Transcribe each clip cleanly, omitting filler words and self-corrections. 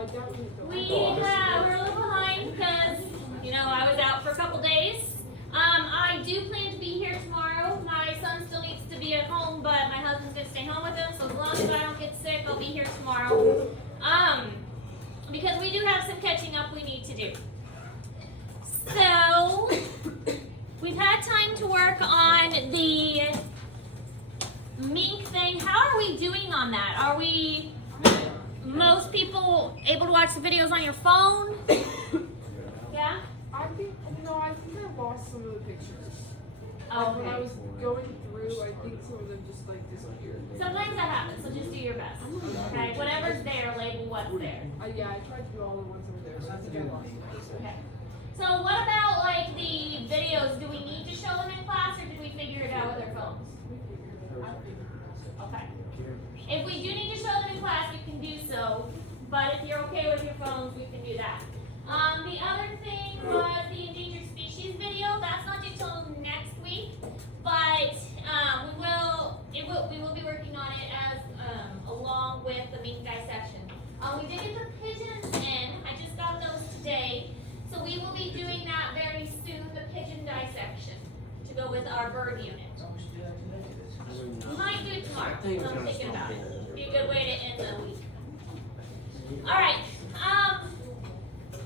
We're a little behind because, you know, I was out for a couple days. I do plan to be here tomorrow. My son still needs to be at home, but my husband's going to stay home with him. So as long as I don't get sick, I'll be here tomorrow. Because we do have some catching up we need to do. So, we've had time to work on the mink thing. How are we doing on that? Are we, most people, able to watch the videos on your phone? Yeah? I think I lost some of the pictures. Oh, When I okay. was going through, I think some of them just like disappeared. Sometimes that happens, so just do your best. Okay? Whatever's there, label what's there. Yeah, I tried to do all the ones that were there, but I think I lost them. Okay. So what about like the videos? Do we need to show them in class or did we figure it out with our phones? Okay. If we do need to show them in class, we can do so. But if you're okay with your phones, we can do that. The other thing was the endangered species video. That's not due till next week, but we will be working on it as along with the mink dissection. We did get the pigeons in. I just got those today, so we will be doing that very soon. The pigeon dissection to go with our bird unit. We might do it tomorrow. So I'm thinking about it. Be a good way to end the week. All right.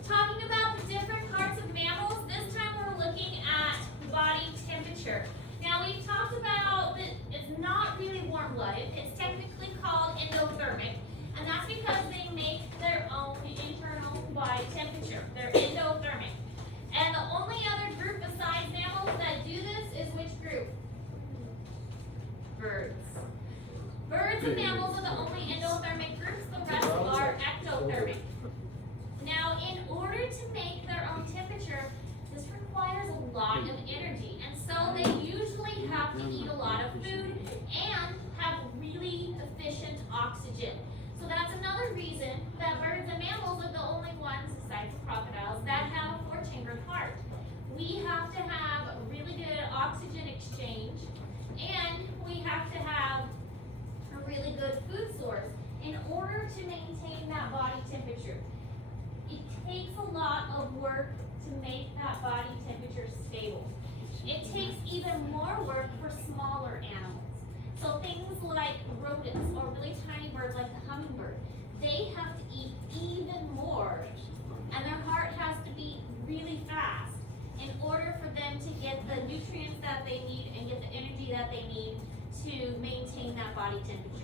Talking about the different parts of mammals, this time we're looking at body temperature. Now we've talked about that it's not really warm-blooded. It's technically called endothermic, and that's because they make their own internal body temperature. They're endothermic. And the only other group besides mammals that do this is which group? Birds. Birds and mammals are the only endothermic groups. The rest are ectothermic. Now, in order to make their own temperature, this requires a lot of energy. And so they usually have to eat a lot of food and have really efficient oxygen. So that's another reason that birds and mammals are the only ones, besides the crocodiles, that have a four-chambered heart. We have to have a really good oxygen exchange, and we have to have a really good food source in order to maintain that body temperature. It takes a lot of work to make that body temperature stable. It takes even more work for smaller animals. So things like rodents or really tiny birds like the hummingbird, they have to eat even more, and their heart has to beat really fast in order for them to get the nutrients that they need and get the energy that they need to maintain that body temperature.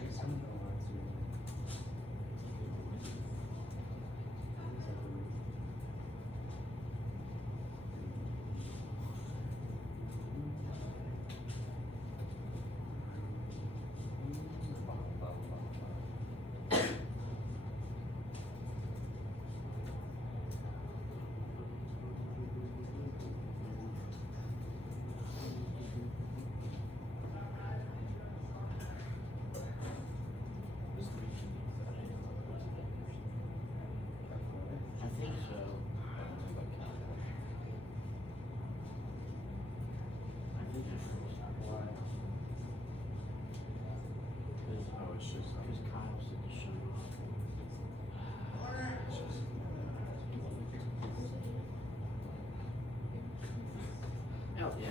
Oh, yeah.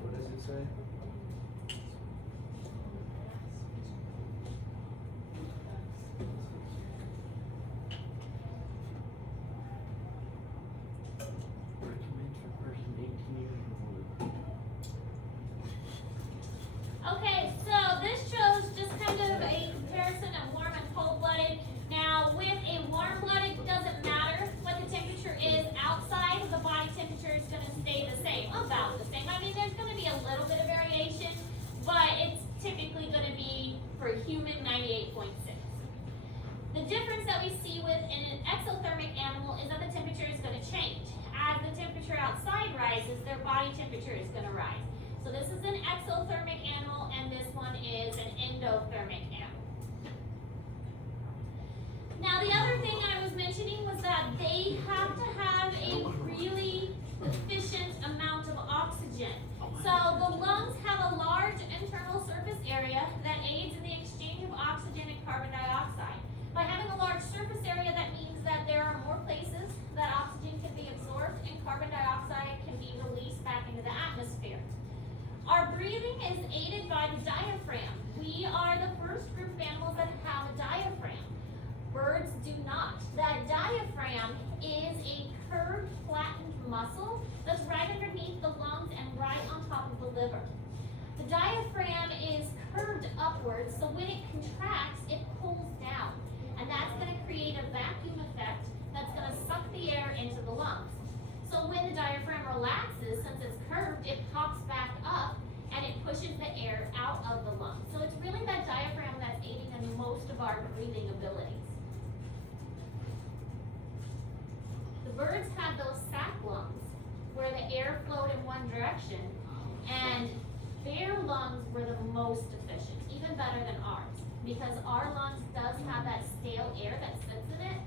What does it say? Recommend for person 18 years or older. Okay, so this shows just kind of a comparison of warm and cold-blooded. Now, with a warm-blooded, it doesn't matter what the temperature is outside, the body temperature is going to stay the same, about the same. I mean, there's going to be a little bit of variation, but it's typically going to be, for a human, 98.6. The difference that we see with an exothermic animal is that the temperature is going to change. As the temperature outside rises, their body temperature is going to rise. So this is an exothermic animal, and this one is an endothermic animal. Now, the other thing I was mentioning was that they have to have a really efficient amount of oxygen. So the lungs have a large internal surface area that aids in the exchange of oxygen across carbon dioxide. By having a large surface area, that means that there are more places that oxygen can be absorbed and carbon dioxide can be released back into the atmosphere. Our breathing is aided by the diaphragm. We are the first group of animals that have a diaphragm. Birds do not. That diaphragm is a curved, flattened muscle that's right underneath the lungs and right on top of the liver. The diaphragm is curved upwards, so when it contracts, it pulls down. And that's going to create a vacuum effect that's going to suck the air into the lungs. So when the diaphragm relaxes, since it's curved, it pops back up and it pushes the air out of the lungs. So it's really that diaphragm that's aiding in most of our breathing abilities. The birds had those sac lungs where the air flowed in one direction, and their lungs were the most efficient, even better than ours, because our lungs does have that stale air that sits in it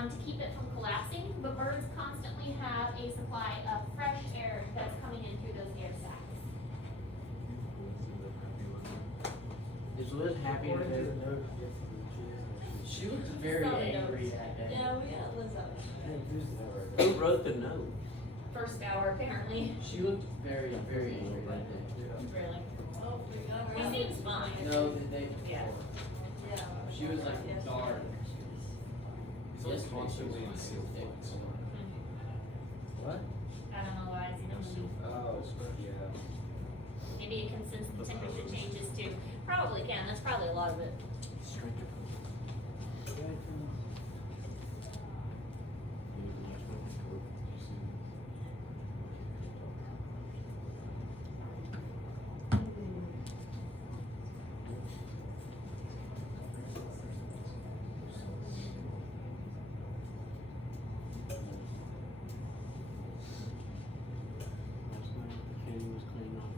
to keep it from collapsing, but birds constantly have a supply of fresh air that's coming in through those air sacs. Is Liz happy today? She was very angry that day. Yeah, we got Liz up. Who wrote the note? First hour, apparently. She looked very, very angry that day. Really? Oh, we got her. He seems fine. No, the day Yeah. before. Yeah. She was like, Yes. darn. He's constantly in seal flux. What? I don't know why. Oh, yeah. Maybe it can sense the temperature changes too. Probably can. That's probably a lot of it. Last night, Kenny was cleaning off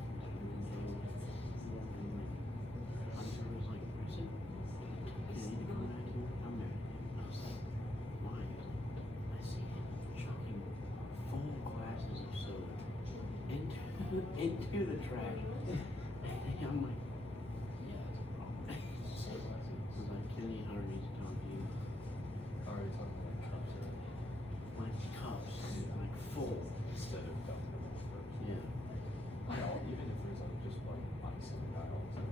Hunter was like, I said, Kenny to come back here? I'm there. I was like, why? I see him chucking full glasses of soda into the trash. And I'm like, yeah, that's a problem. I was like, Kenny, Hunter needs to come to you. Are you talking about cups or Like cups, like full. instead of cup? Yeah. Even if there's like just like ice in the dial. I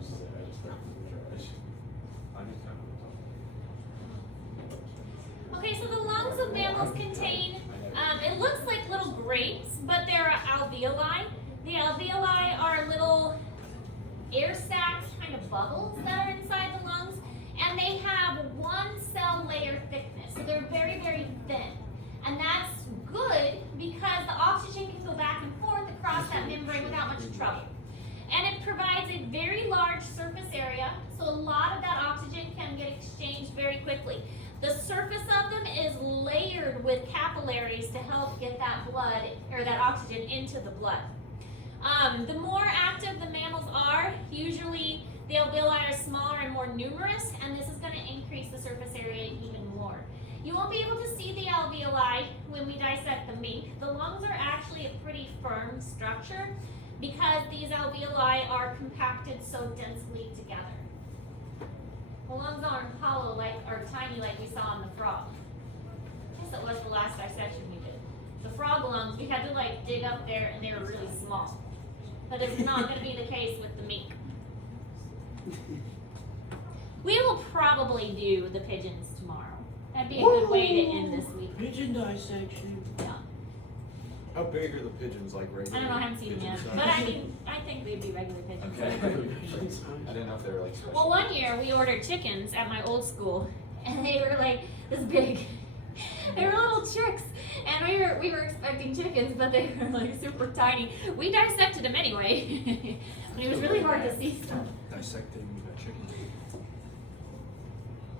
just throw it in the trash. I just kind of Okay, so the lungs of mammals contain, it looks like little grapes, but they're alveoli. The alveoli are little air sacs, kind of bubbles that are inside the lungs, and they have one cell layer thickness, so they're very, very thin. And that's good because the oxygen can go back and forth across that membrane without much trouble. And it provides a very large surface area, so a lot of that oxygen can get exchanged very quickly. The surface of them is layered with capillaries to help get that blood, or that oxygen into the blood. The more active the mammals are, usually the alveoli are smaller and more numerous, and this is going to increase the surface area even more. You won't be able to see the alveoli when we dissect the mink. The lungs are actually a pretty firm structure because these alveoli are compacted so densely together. The lungs aren't hollow or tiny like we saw in the frog. I guess it was the last dissection we did. The frog lungs, we had to like dig up there and they were really small. But it's not going to be the case with the mink. We will probably do the pigeons tomorrow. That'd be a good way to end this week. Pigeon dissection. Yeah. How big are the pigeons, like I regular? don't know, I haven't seen them yet. pigeon But size? I think they'd be regular pigeons. Okay. I didn't know if they were like special. Well, one year we ordered chickens at my old school, and they were like this big. They were little chicks, and we were expecting chickens, but they were like super tiny. We dissected them anyway, but it was really hard to see stuff. Dissecting chickens.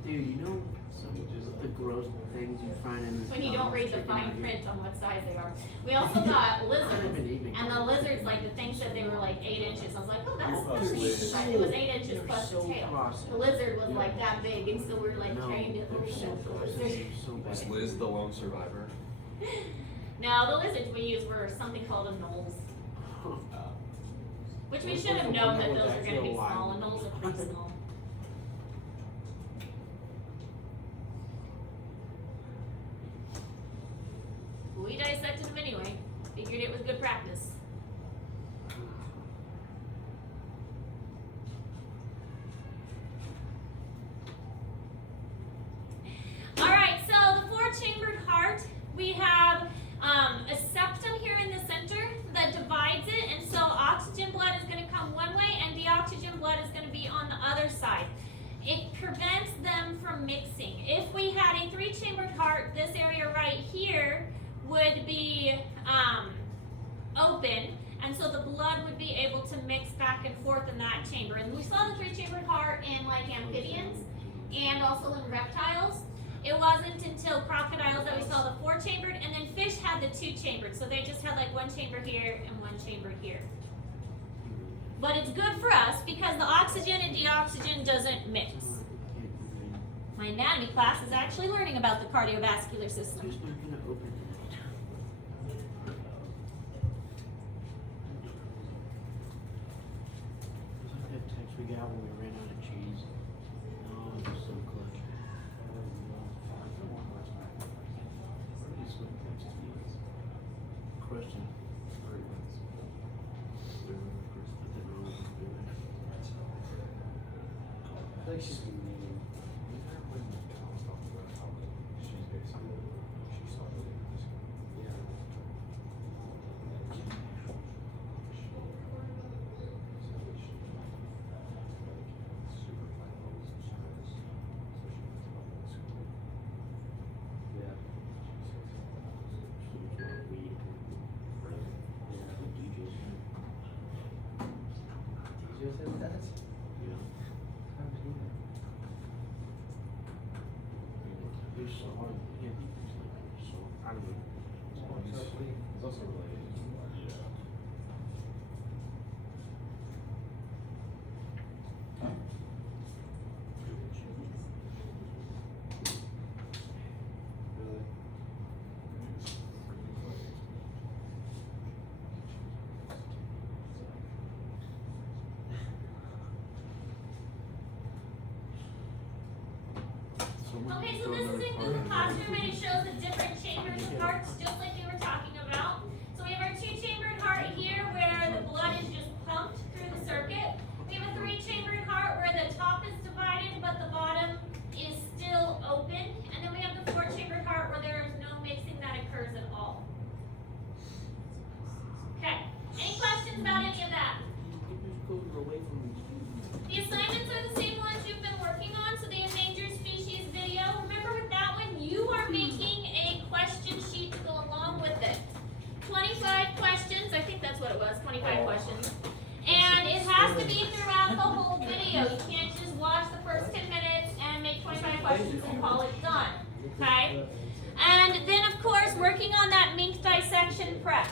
Dude, you know some of the gross things you find in When you don't read the fine print on what size they are. We also got lizards, and the lizards, like the thing said they were like 8 inches. I was like, oh, that's decent size. It was 8 inches plus the tail. The lizard was like that big, and so we were like trained it. They're so gross. Lizard. So bad. Was Liz the lone survivor? No, the lizards we used were something called anoles, which we should have known that those are going to be small. Anoles are pretty small. We dissected them anyway. Figured it was good practice. Alright, so the four-chambered heart, we have a septum here in the center that divides it, and so oxygen blood is going to come one way and deoxygen blood is going to be on the other side. It prevents them from mixing. If we had a three-chambered heart, this area right here would be open, and so the blood would be able to mix back and forth in that chamber. And we saw the three-chambered heart in like amphibians and also in reptiles. It wasn't until crocodiles that we saw the four-chambered, and then fish had the two-chambered, so they just had like one chamber here and one chamber here. But it's good for us because the oxygen and deoxygen doesn't mix. My anatomy class is actually learning about the cardiovascular system. Just not gonna open it. It's like that text we got when we ran out of cheese. Oh, it was so clutch. Question. I think she's been meaning. She's basically, she's talking this. Yeah. Super fine levels of stress. So she was about to school. Yeah. DJ said that? How did he know? You're so hard. Yeah, he's so I don't know. He's also related. Yeah. Really? Okay, so this is in Google Classroom, and it shows the different chambers of hearts, just like we were talking about. So we have our two-chambered heart here, where the blood is just pumped through the circuit. We have a three-chambered heart, where the top is divided, but the bottom is still open. And then we have the four-chambered heart, where there is no mixing that occurs at all. Okay, any questions about any of that? The assignments are the same ones you've been working on, so the endangered species video. Remember with that one, you are making a question sheet to go along with it. 25 questions, I think that's what it was, 25 questions. And it has to be throughout the whole video. You can't just watch the first 10 minutes and make 25 questions and call it done, okay? And then of course, working on that mink dissection prep.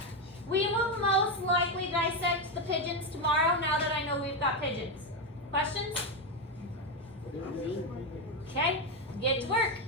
We will most likely dissect the pigeons tomorrow now that I know we've got pigeons. Questions? Okay, get to work.